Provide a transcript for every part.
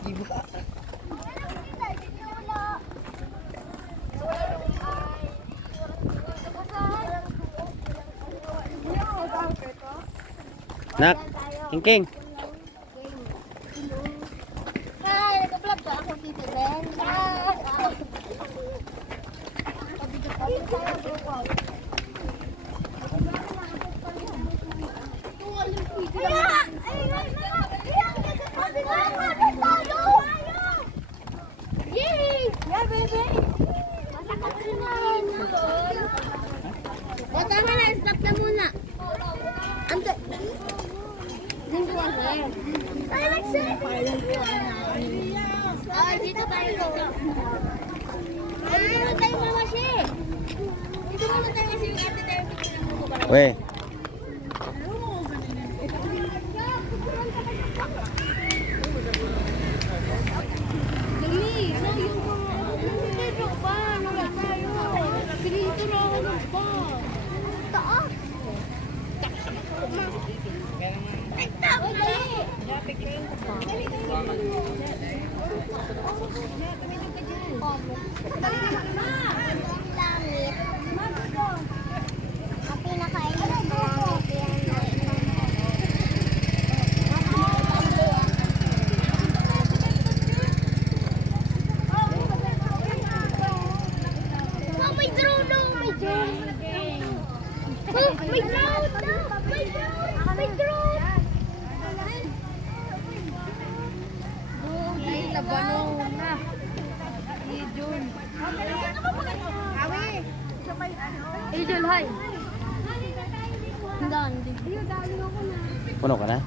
Giba. Nak, King. Hi, nag-vlog ka ako dito, Ben. Tama na, stop na muna. Ante. Dito ako eh. Dito tayo. Dito tayo mama siya. Dito muna tayo kasi yung ate tayo. Weh. Dali, no, yung dito pa, wala tayo. Pinito na ako ng pa. Taas. Ay, tapos dali. May drone daw, may drone. Oh, may drone daw, may drone, may drone. Labanon na. Ijun. Ijun, hi. Hindi. Puno ka na?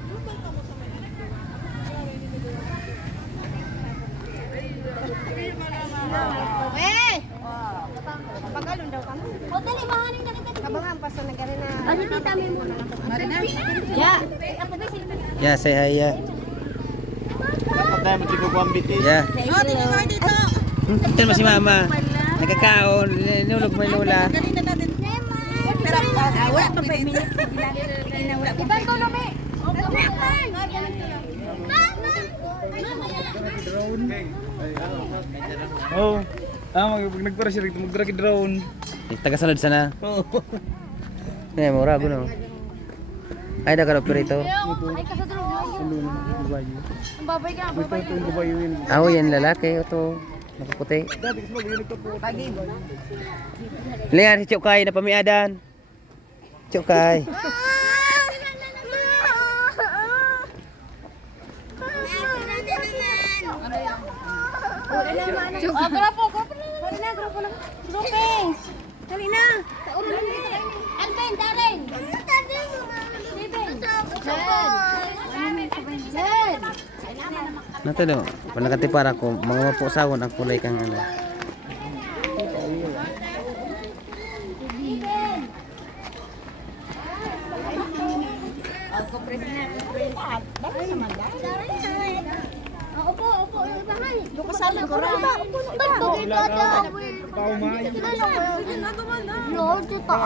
Eh! Pagalon daw kami. O, dali, mahanin ka na. Kabangan pa sa nagari na. Ano tita mo muna? Marina? Yeah. Yeah, say hi, yeah. Patay mo ko ang bitis. Yeah. Oh, tingnan mo dito. Tignan mo si mama. Nagkakaon, nilulog mo yung lula. Dali na natin. Wala pa 5 minutes. Ibang ko lumi. Oh. Nagpara siya rito, magdragi drone. Tagasalad sana. Oo. Eh, mura ko no. Ay, daga operator. Ay, kasadulog. Ang babay ka, babay ka. Ako yan lalaki, ito. Nakaputi. Lihat si Cukay na pamiadan. Cukay. Grapo na. Groupings. Dali na. Alvin, Darren. Nato do. Panakati para ko mga mapusawon ang kulay kang ano. Opo. Lukasan ko ra. Opo.